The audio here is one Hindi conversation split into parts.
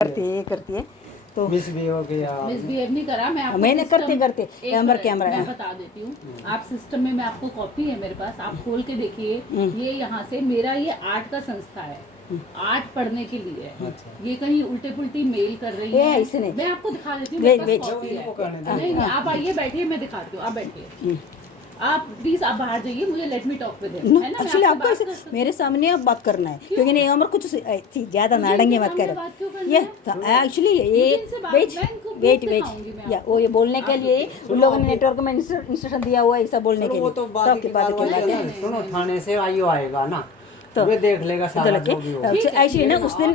करती है तो मिसबिहेव हो गया, मिसबिहेव नहीं करा। मैंने करते कैमरा मैं बता देती हूँ। आप सिस्टम में, मैं आपको कॉपी है मेरे पास, आप खोल के देखिए। ये यहाँ से मेरा ये आर्ट का संस्था है, आर्ट पढ़ने के लिए है। ये कहीं उल्टे पुल्टी मेल कर रही है, इसने मैं आपको दिखा देती हूँ। नहीं, आप आइए, बैठिए, मैं दिखाती हूँ। आप बैठिए, आप प्लीज आप बाहर जाइए, मुझे let me talk with him, है ना। एक्चुअली आपको ऐसे मेरे सामने आप बात करना है, क्योंकि नहीं हमारे कुछ ज्यादा नाड़ंगे मत करो। ये एक्चुअली ये वेट या वो ये बोलने के लिए उन लोगों ने नेटवर्क में इंस्ट्रक्शन दिया हुआ है ऐसा बोलने के लिए। तो बात की बात है, सुनो थाने से आईओ आएगा ना, तो वे देख लेगा सारा जो भी हो। एक्चुअली ना उस दिन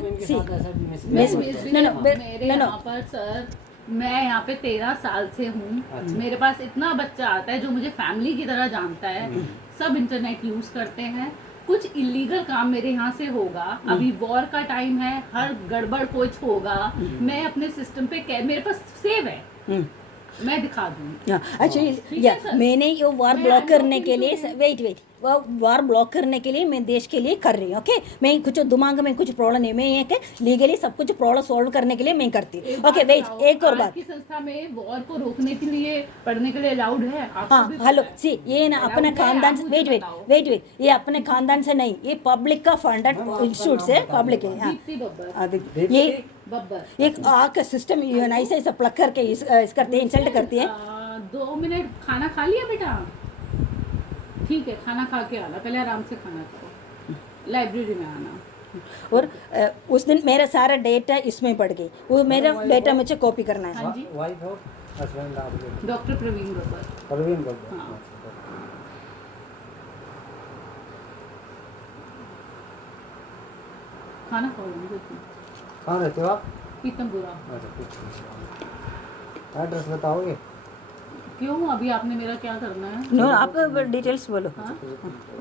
मेरे यहाँ पर सर, मैं यहाँ पे 13 साल से हूँ। मेरे पास इतना बच्चा आता है जो मुझे फैमिली की तरह जानता है। सब इंटरनेट यूज करते हैं। कुछ इलीगल काम मेरे यहाँ से होगा, अभी वॉर का टाइम है, हर गड़बड़ कुछ होगा, मैं अपने सिस्टम पे मेरे पास सेव है, मैं दिखा दूँ। एक्चुअली या मैंने ये वार ब्लॉक करने के लिए वेट वो वार ब्लॉक करने के लिए मैं देश के लिए कर रही हूँ। ओके, मैं कुछ दिमाग में कुछ प्रॉब्लम नहीं, मैं ये कि लीगली सब कुछ प्रॉब्लम सॉल्व करने के लिए मैं करती हूँ। ओके वेट, एक और बात, की संस्था में वॉर को रोकने के लिए पढ़ने के लिए अलाउड है। हाँ हेलो सी, ये ना अपने खानदान से वेट ये अपने खानदान से नहीं, ये पब्लिक का फंडेड इंस्टीट्यूट से पब्लिक है। हाँ ये एक आके सिस्टम ऐसे ऐसा प्लग करके इस करते हैं, इंसल्ट करती है। 2 मिनट खाना खा लिया बेटा? ठीक है, खाना खा के आना, पहले आराम से खाना खाओ, लाइब्रेरी में आना। और उस दिन मेरा सारा डेटा इसमें पड़ गई, वो मेरा डेटा मुझे कॉपी करना है। हाँ जी, वाइफ और हस्बैंड आप? डॉक्टर प्रवीण बब्बर। हाँ। खाना खाओ। कहाँ रहते हो आप? पीतमपुरा। एड्रेस बताओगे? क्यों, अभी आपने मेरा क्या करना है? नो, आप डिटेल्स बोलो। हाँ?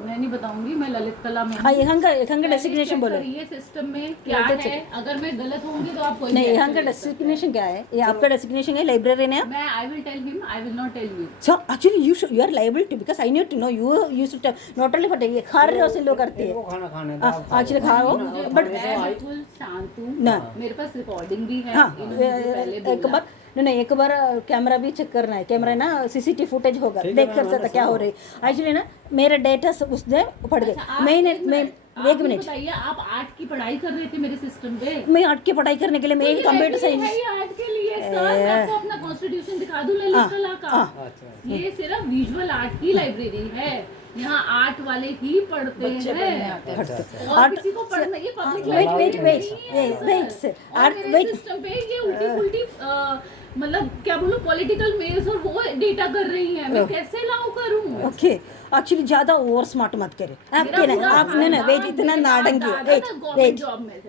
मैं नहीं बताऊंगी, मैं ललित कला में। हाँ, यहाँ का डेसिग्नेशन बोलो। ये सिस्टम में क्या है, अगर मैं गलत होंगी तो आप कोई नहीं, यहाँ का डेसिग्नेशन क्या है? ये आपका डेसिग्नेशन है लाइब्रेरियन है। मैं I will tell him, I will not tell you. So actually you are liable to, because I need to know you should not only for ये खा रहे हो से लोग करते हैं। वो खाना खाने एक्चुअली खाओ, बट मैं बिल्कुल शांत हूँ ना, मेरे पास रिकॉर्डिंग भी है। हाँ, एक बार नहीं, एक बार कैमरा भी चेक करना है। कैमरा ना सीसीटीवी फुटेज होगा, देख कर सकता क्या हो रही है। एक्चुअली ना मेरा डेटा उस दिन पड़ गया। मैं एक मिनट बताइए, आप आर्ट की पढ़ाई कर रहे थे मेरे सिस्टम पे? मैं आर्ट की पढ़ाई करने के लिए मैं कंप्यूटर साइंस आर्ट के लिए सर, मैं आपको अपना कॉन्स्टिट्यूशन दिखा दूं ललित कला का। ये सिर्फ विजुअल आर्ट की लाइब्रेरी है, यहाँ आर्ट वाले ही पढ़ते हैं और किसी को पढ़ना, ये पब्लिक वेट सिस्टम पे ये उल्टी पुल्टी मतलब क्या बोलूं, पॉलिटिकल मेल्स और वो डेटा कर रही हैं, मैं कैसे लाऊ करूं? ओके, एक्चुअली ज्यादा ओवर स्मार्ट मत करे आपके ना, आप नहीं वेट, इतना नाडंगी वेट।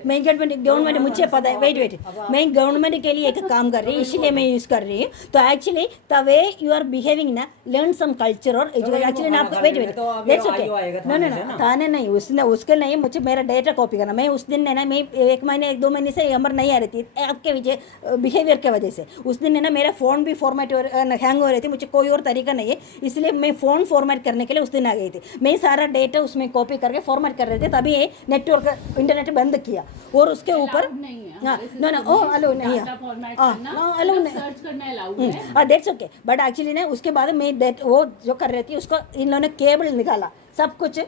मैं गवर्नमेंट मुझे पता है, वेट मैं गवर्नमेंट के लिए एक काम कर रही हूँ, इसलिए मैं यूज कर रही हूँ। तो actually the way you are behaving ना, लर्न सम कल्चर और एक्चुअली ना आपको वेट दैट्स ओके। नो थाने नहीं, उसने उसके नहीं, मुझे मेरा डेटा कॉपी करना। मैं उस दिन ना, मैं 1 महीने 2 महीने से नंबर नहीं आ रही थी आपके वजह बिहेवियर के वजह से। उस दिन है ना मेरा फ़ोन भी फॉर्मेट हैंग हो रही थी, मुझे कोई और तरीका नहीं है, इसलिए मैं फ़ोन फॉर्मेट करने के लिए उस दिन आ गई थी। मैं सारा डेटा उसमें कॉपी करके फॉर्मेट कर रहे थे, तभी ये नेटवर्क इंटरनेट बंद किया। और उसके ऊपर ओ अलो नहीं अलो नहीं, दैट्स ओके। बट एक्चुअली ना उसके बाद मैं वो जो कर रही थी उसको इन लोगों ने केबल निकाला, सब कुछ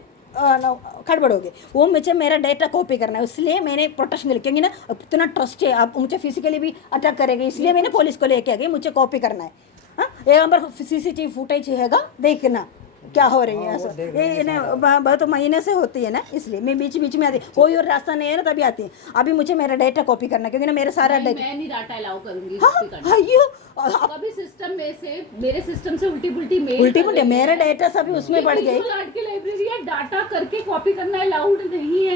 खड़बड़ हो गई। वो मुझे मेरा डेटा कॉपी करना है, इसलिए मैंने प्रोटेक्शन के लिए, क्योंकि ना इतना ट्रस्ट है, आप मुझे फिजिकली भी अटैक करेंगे, इसलिए मैंने पुलिस को लेके आ गई, मुझे कॉपी करना है। हाँ, एक नंबर सीसीटीवी फुटेज हैगा, देखना क्या हो रही है। ये ना बहुत महीने से होती है ना, इसलिए मैं बीच बीच में आती, कोई और रास्ता नहीं है ना, तभी आती है। अभी मुझे मेरा डेटा कॉपी करना, क्योंकि ना मेरा सारा मैं नहीं डाटा अलाउ करूंगी। कभी सिस्टम में से, मेरे सिस्टम से उल्टी पुल्टी मेरा डेटा सभी उसमें बढ़ गए। आर्ट की लाइब्रेरी है, डाटा करके कॉपी करना अलाउड नहीं है।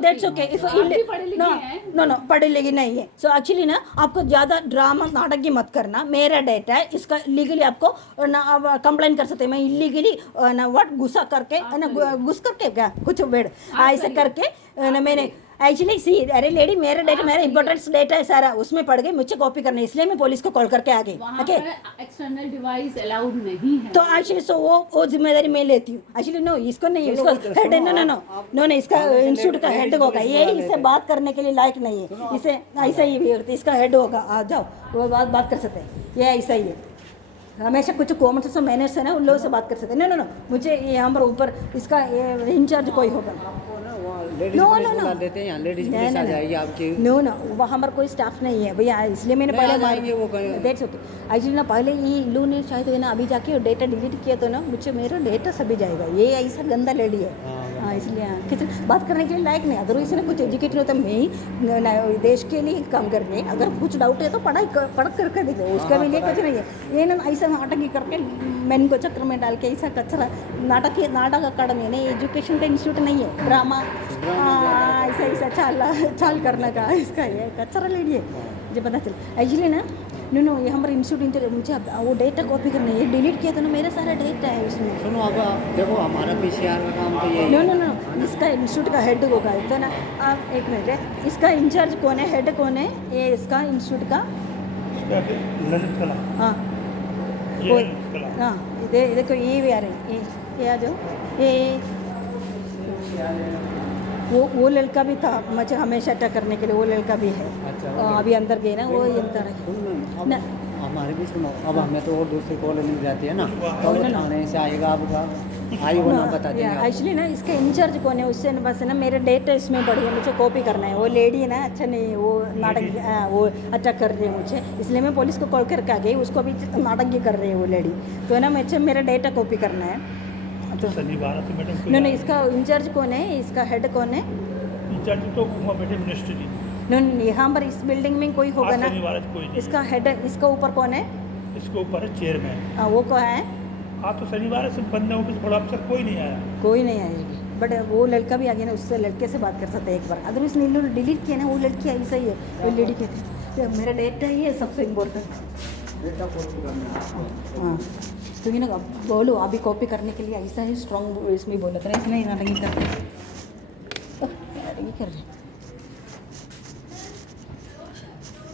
दैट्स ओके इफ नो पढ़े लिखे नहीं है। सो एक्चुअली ना आपको ज्यादा ड्रामा नाटक की मत करना, मेरा डेटा है, इसका लीगली आपको कंप्लेन कर सकते हैं। मैं इलीगली ना व्हाट घुसा करके ना घुस करके क्या कुछ वेड ऐसे करके ना मैंने एक्चुअली सी अरे लेडी मेरा डेटा मेरा इंपॉर्टेंट डेटा है सारा उसमें पड़ गई, मुझे कॉपी करना है, इसलिए मैं पुलिस को कॉल करके आ गई। वहाँ ओके पर एक्सटर्नल डिवाइस अलाउड नहीं है। तो एक्चुअली सो वो जिम्मेदारी मैं लेती हूँ। एक्चुअली नो इसको नहीं, इसको head no no no no नहीं, इसका इंस्टीट्यूट का हेड होगा ये, इससे बात करने के लिए लायक नहीं है, इसे ऐसा ही भी होता है, इसका हेड होगा, आ जाओ वो बात कर सकते हैं, ये ऐसा ही है। हमेशा कुछ कॉमन सेंस मैनर्स है ना उन लोगों से बात कर सकते हैं। नो नो नो मुझे यहाँ पर ऊपर इसका इंचार्ज कोई होगा। लेडीज नो पुलिस नो बुला नो देते हैं, यहाँ लेडीज पुलिस आ जाएगी आपकी। नो नो वहाँ पर कोई स्टाफ नहीं है भैया, इसलिए मैंने नहीं, आ पहले जाएंगे वो कहीं। देख सकते एक्चुअली ना पहले ये इल्लू ने शायद है ना अभी जाके डेटा डिलीट किया तो ना मुझे मेरा डेटा सभी जाएगा, ये ऐसा गंदा लेडी है। हाँ इसलिए कितना बात करने के लिए लायक नहीं, अदरवाइज ना कुछ एजुकेटेड होता मैं ही देश के लिए काम कर रही है। अगर कुछ डाउट है तो पढ़ करके देखो, उसका भी लिए कुछ नहीं है। ये ना ऐसा नाटक ही करके मैन को चक्कर में डाल के ऐसा कचरा नाटक अकाडमी नहीं, एजुकेशन का इंस्टीट्यूट नहीं है, ड्रामा ऐसा ऐसा चाल करने का इसका ये कचरा लेडी है, मुझे पता चला। एक्चुअली ना नो नो ये हमारे इंस्टीट्यूट मुझे अब वो डेटा कॉपी करना है, ये डिलीट किया था ना मेरा सारा डेटा है उसमें। सुनो अब देखो हमारा पीसीआर का काम तो ये नो नो नो इसका इंस्टीट्यूट का हेड होगा तो ना आप एक मिनट है, इसका इंचार्ज कौन है, हेड कौन है, ये इसका इंस्टीट्यूट का ललित कला, हाँ ये ललित कला। हाँ देखो ये भी आ रहे ये आ जाओ, ये वो लड़का भी था मुझे हमेशा अटैक करने के लिए, वो लड़का भी है। अच्छा, अभी अंदर गए ना वो अंदर है अब ना। हमारे भी सुनो, अब हमें तो और दूसरी कॉल मिल जाती है ना, तो वो थाने से आएगा आपका आई वो ना बता देंगे आपको। एक्चुअली ना इसका इंचार्ज कौन है, उससे बस ना मेरा डेटा इसमें पड़ी है, मुझे कॉपी करना है। वो लेडी है ना अच्छा नहीं, वो नाटक वो अटैक कर रही है मुझे, इसलिए मैं पुलिस को कॉल करके आ गई, उसको भी नाटक कर रही है वो लेडी, तो ना मुझे मेरा डेटा कॉपी करना है। तो शनिवार तो मैडम नहीं नहीं इसका इंचार्ज कौन है, इसका हेड कौन है? इंचार्ज तो वहाँ बैठे मिनिस्टर जी, नहीं यहाँ पर इस बिल्डिंग में कोई होगा आज ना, शनिवार आज कोई नहीं इसका हेड, इसका ऊपर कौन है? इसके ऊपर है चेयरमैन। हाँ वो कौन है? हाँ तो शनिवार से बंद है ऑफिस, बड़ा अफसर कोई नहीं आया। कोई नहीं आएगी, बट वो लड़का भी आ गया ना, उससे लड़के से बात कर सकते हैं एक बार। अगर उसने डिलीट किया ना वो लड़की ऐसा ही है, वो लेडी कहते हैं मेरा डेटा ही है सबसे इम्पोर्टेंट। हाँ तो ये ना बोलो अभी कॉपी करने के लिए ऐसा ही स्ट्रॉन्ग इसमें बोला था, इसमें नाटक कर रहे कर रहे।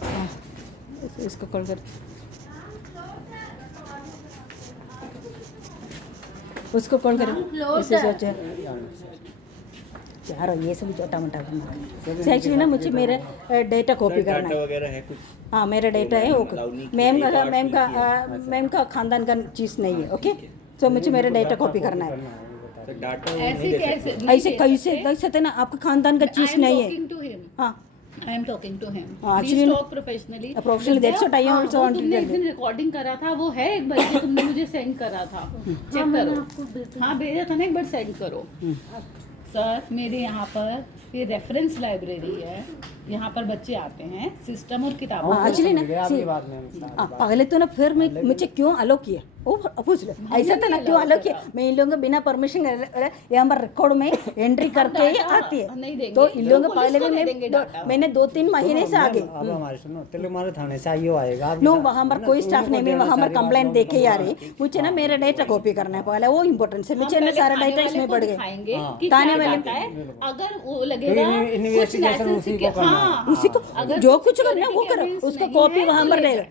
हाँ इसको कॉल कर, उसको कॉल करो, इसे सोचे यार ये सब छोटा मोटा एक्चुअली ना मुझे मेरा डेटा कॉपी करना है वगैरह है कुछ। हाँ मेरा डेटा है वो मैम का खानदान का चीज़ नहीं है। ओके तो मुझे मेरा डेटा कॉपी करना है। ऐसे कैसे ऐसे कैसे देख सकते ना, आपका खानदान का चीज़ नहीं है। हाँ I am talking to him. actually Please talk professionally. Professionally, that's what I also want to तुमने tell एक दिन रिकॉर्डिंग करा था, वो है एक बार तुमने मुझे सेंड करा था, चेक करो। हाँ भेजा था ना, एक बार सेंड करो। सर मेरे यहाँ पर ये रेफरेंस लाइब्रेरी है, यहाँ पर बच्चे आते हैं सिस्टम और किताबों को एक्चुअली ना आपकी see, बात में पहले तो ना फिर मुझे क्यों अलो किया वो पूछ लो, ऐसा था ना क्यों अलो किया। मैं इन लोगों को बिना परमिशन यहाँ पर रिकॉर्ड में एंट्री करके ही आती है, तो इन लोगों को पहले भी मैंने 2-3 महीने से आगे अब हमारे सुनो तेलुगु थाने से आइयो आएगा नो वहाँ पर कोई स्टाफ नहीं, मैं वहाँ पर कंप्लेंट देके ही आ रही। मुझे ना मेरा डेटा कॉपी करना है पहले, वो इम्पोर्टेंट है। मुझे ना सारा डेटा इसमें पड़ गया, ताने वाले अगर वो लगेगा कुछ लाइसेंस के, हाँ उसी को जो कुछ करना है वो करो, उसका कॉपी वहाँ पर ले लो।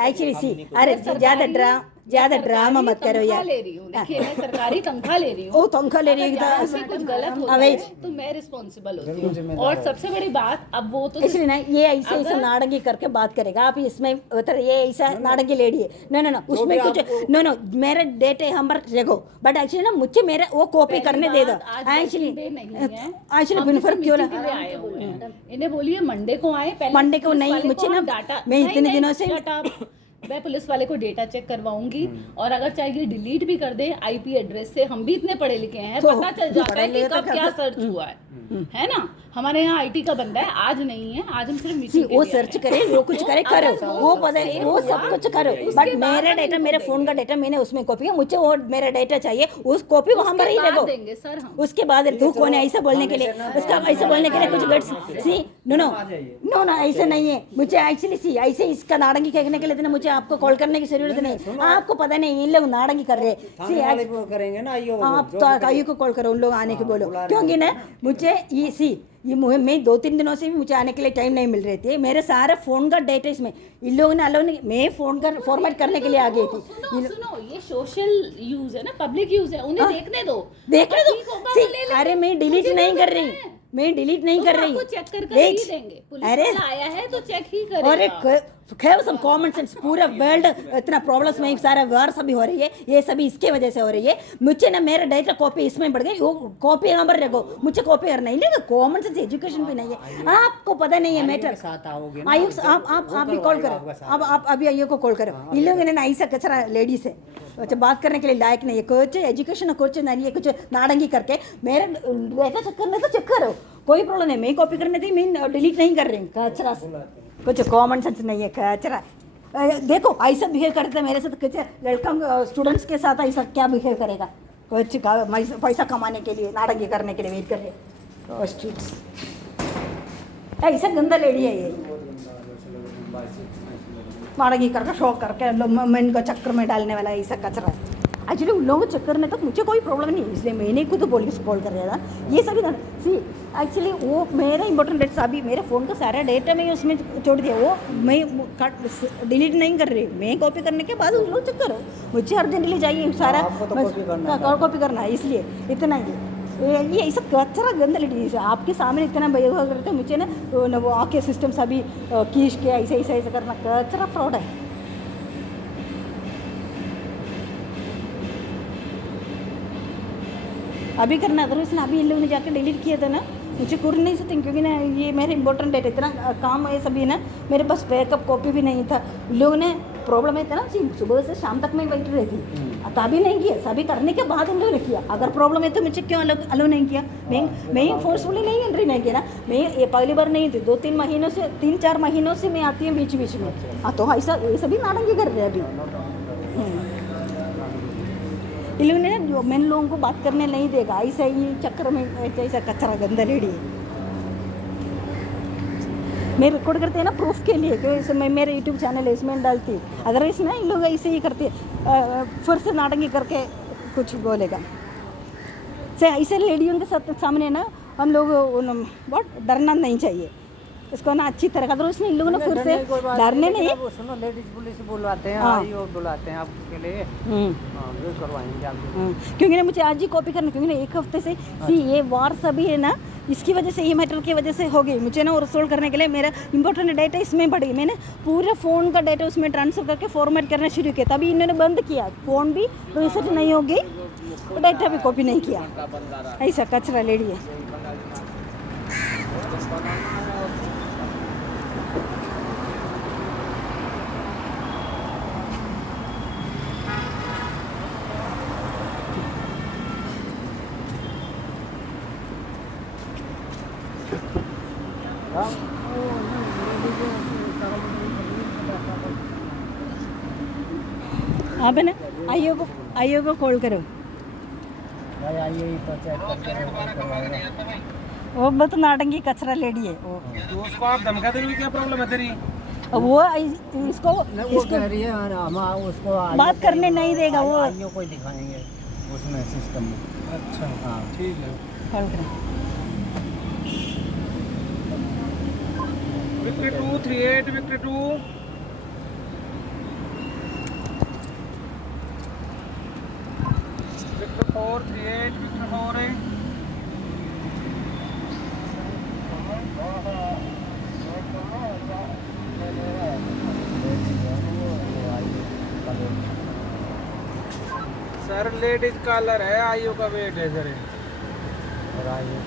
एक्चुअली सी अरे ज्यादा ड्रामा मत करो यार। ले रही हूँ, देखिए मैं सरकारी तनख्वाह ले रही हूँ, ओ तनख्वाह ले रही है उससे कुछ गलत होता है तो मैं रिस्पॉन्सिबल होती हूँ। और सबसे बड़ी बात अब वो तो इसलिए ना ये ऐसे ऐसे नाटकी करके बात करेगा, आप इसमें ये ऐसा नाटकी लेडी है। नो उसमें कुछ नो मेरे डेटे हम पर देखो, बट एक्चुअली ना मुझे मेरे वो कॉपी करने दे दो। एक्चुअली बिनफर क्यों आए हुए हैं, इन्हें बोलिए मंडे को आए, पहले मंडे को नहीं, मुझे ना डाटा मैं इतने दिनों से मैं पुलिस वाले को डेटा चेक करवाऊंगी, और अगर चाहिए डिलीट भी कर दे आईपी एड्रेस से, हम भी इतने पढ़े लिखे हैं, पता चल जाता है कि कब क्या सर्च हुआ है ना। हमारे यहाँ आईटी का बंदा है, आज नहीं है, आज हम सिर्फ सी मीटिंग वो सर्च करे, वो कुछ करे करो, वो पता है, वो सब कुछ करो, बट मेरा डेटा, मेरे फोन का डेटा मैंने उसमें कॉपी है, मुझे वो मेरा डेटा चाहिए, उस कॉपी वहाँ पर ही रखो। देंगे सर हम। उसके बाद तू कौन है ऐसा बोलने के लिए, उसका ऐसा बोलने के लिए कुछ गट्स, सी नो नो नो नो ऐसा नहीं है, मुझे एक्चुअली सी ऐसे इसका नारंगी कहने के लिए मुझे आपको कॉल करने की जरूरत नहीं, आपको पता नहीं इन लोग नारंगी कर रहे हैं। सी करेंगे ना आइयो, आप तो आयु को कॉल करो, उन लोग आने के बोलो, क्योंकि ना मुझे ये सी ये मैं 2-3 दिनों से भी मुझे आने के लिए टाइम नहीं मिल रहे थे, मेरे सारे फ़ोन का डेटा इसमें इन लोगों ने अलाउ नहीं, मैं फ़ोन का फॉर्मेट करने के लिए आ गई थी। सुनो ये सोशल यूज है ना, पब्लिक यूज है, उन्हें देखने दो, देखने दो, ठीक होगा, सी वो ले लेंगे। अरे मैं डिलीट मुझे नहीं क्या कर रही, करना है? मैं डिलीट नहीं कर रही, चेक कर ही Wait. देंगे, पुलिस अरे वाला आया है तो चेक ही अरे करेगा। हैव सम कॉमन सेंस, पूरा वर्ल्ड इतना प्रॉब्लम्स में सारा वार सभी हो रही है, ये सभी इसके वजह से हो रही है। मुझे ना मेरा डेटा कॉपी इसमें बढ़ गई, वो कॉपी यहाँ पर रखो, मुझे कॉपी करना ही नहीं, कॉमन सेंस एजुकेशन भी नहीं है, आपको पता नहीं है मैटर। साथ आओगे ना, आयुष आप भी कॉल करो, अब आप अभी आइयो को कॉल करो, इन लोगों ने ना ऐसा कचरा लेडीज है, अच्छा बात करने के लिए लायक नहीं है, कुछ एजुकेशन कुछ नहीं है, कुछ नारंगी करके मेरा डेटा चेक करने तो चेक करो, कोई प्रॉब्लम नहीं, मैं कॉपी करने थी, मैं डिलीट नहीं कर रही, कचरा कुछ कॉमन सेंस नहीं है, कचरा। देखो ऐसा बिहेव करते मेरे साथ, कुछ वेलकम स्टूडेंट्स के साथ ऐसा क्या बिहेव करेगा, कुछ पैसा कमाने के लिए नारंगी करने के लिए वेट कर रहे स्ट्रीट्स, ऐसा गंदा लेडी है ये, नारंगी करके शौक करके मन को चक्कर में डालने वाला ऐसा कचरा है। एक्चुअली उन लोगों को चक्कर में तो मुझे कोई प्रॉब्लम नहीं है, इसलिए मैंने खुद बोल के कॉल कर रहा था, ये सभी सी एक्चुअली वो मेरा इंपॉर्टेंट डेटा अभी मेरे फ़ोन का सारा डेटा मैं उसमें छोड़ दिया, वो मैं डिलीट नहीं कर रही, मैं कॉपी करने के बाद उन लोग चेक करो, मुझे अर्जेंटली चाहिए सारा कॉपी करना है, इसलिए इतना ही ये ऐसा कचरा गंदा लेडी आपके सामने इतना व्यवहार करते मुझे ना वो आके सिस्टम सभी कीश के ऐसे ऐसे ऐसे करना कचरा फ्रॉड है। अभी करना अदरवाइज ना, अभी इन लोगों ने जाकर डिलीट किया था ना, मुझे कर नहीं सकते क्योंकि ना ये मेरे इंपॉर्टेंट डेटा इतना काम है सभी ना, मेरे पास बैकअप कॉपी भी नहीं था, इन लोगों ने प्रॉब्लम है ना, सुबह से शाम तक मैं बैठ रही थी, तभी नहीं किया, सभी करने के बाद इन लोगों ने किया, अगर प्रॉब्लम है तो मुझे क्यों अलो नहीं किया, मैं फोर्सफुली नहीं एंट्री नहीं किया ना, मैं ये पहली बार नहीं थी, 2-3 महीनों से 3-4 महीनों से मैं आती हूँ बीच बीच में, तो ऐसा ये सभी नाटक कर रहे हैं अभी। इन लोगों ने जो मैंने लोगों को बात करने नहीं देगा, ऐसा ही चक्कर में ऐसा कचरा गंदा लेडी है। मैं रिकॉर्ड करते हैं ना प्रूफ के लिए, क्योंकि इसमें मेरे यूट्यूब चैनल है इसमें डालती, अदरवाइज ना इन लोग ऐसे ही करते फिर से नाटंगी करके कुछ बोलेगा, से ऐसे लेडियों के साथ सामने ना हम लोग बहुत डरना नहीं चाहिए, इसको ना अच्छी तरह का, तो उसने इन लोगों ने फिर से डरने नहीं, सुनो लेडीज पुलिस बुलवाते हैं, आइयो बुलाते हैं आपके लिए, वेट करवाएंगे आपको, क्योंकि ना मुझे आज ही कॉपी करना, क्योंकि ना एक हफ्ते से सी ये वार सभी है ना, इसकी वजह से ये मैटर की वजह से हो गई, मुझे ना रिसोल्व करने के लिए मेरा इंपॉर्टेंट डेटा इसमें बढ़ गई, मैंने पूरे फ़ोन का डेटा उसमें ट्रांसफ़र करके फॉर्मेट करना शुरू किया, तभी इन्होंने बंद किया, फ़ोन भी रीसेट नहीं होगी, डेटा भी कॉपी नहीं किया, ऐसा कचरा लेडी है। आप है ना आइयो को कॉल करो, वो बहुत नाटंगी कचरा लेडी है वो, तो उसको आप धमका देंगे, क्या प्रॉब्लम है तेरी? वो इसको उसको बात करने नहीं देगा, वो आइयो को दिखाएंगे उसमें सिस्टम में। अच्छा हाँ ठीक है। कॉल करो। विक्ट्री 238 विक्ट्री 2 विक्ट्री 438 विक्ट्री 4 है। सर लेडीज कॉलर है, आयु का वेट है सर, और आइयो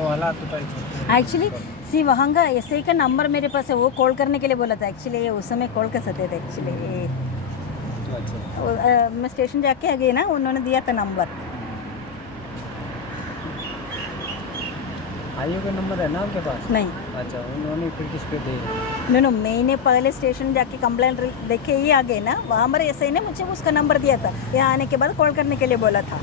हालात तो टाइट एक्चुअली सी वहाँ का एसआई का नंबर मेरे पास है, वो कॉल करने के लिए बोला था एक्चुअली, ये उस समय कॉल कर सकते थे एक्चुअली। अच्छा मैं स्टेशन जाके आ गई ना, उन्होंने दिया था नंबर। आईओ का नंबर है ना आपके पास? नहीं अच्छा, उन्होंने फिर किस पे दिए? नो नो, मैंने पहले स्टेशन जाके कंप्लेंट देखे ही आ गए ना, वहाँ पर एसआई ने मुझे उसका नंबर दिया था, यहाँ आने के बाद कॉल करने के लिए बोला था।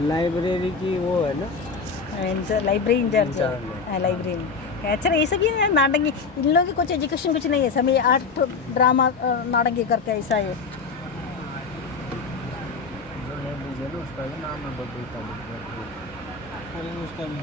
लाइब्रेरी की वो है ना, लाइब्रेरी इंचार्ज इंचार्ज है, लाइब्रेरी। अच्छा ये सब ये नाटंगी, इन लोगों की कुछ एजुकेशन कुछ नहीं है, सब ये आर्ट ड्रामा नाटंगी करके ऐसा है। जो ले लीजिए ना उसका भी नाम है बबीता। उसका भी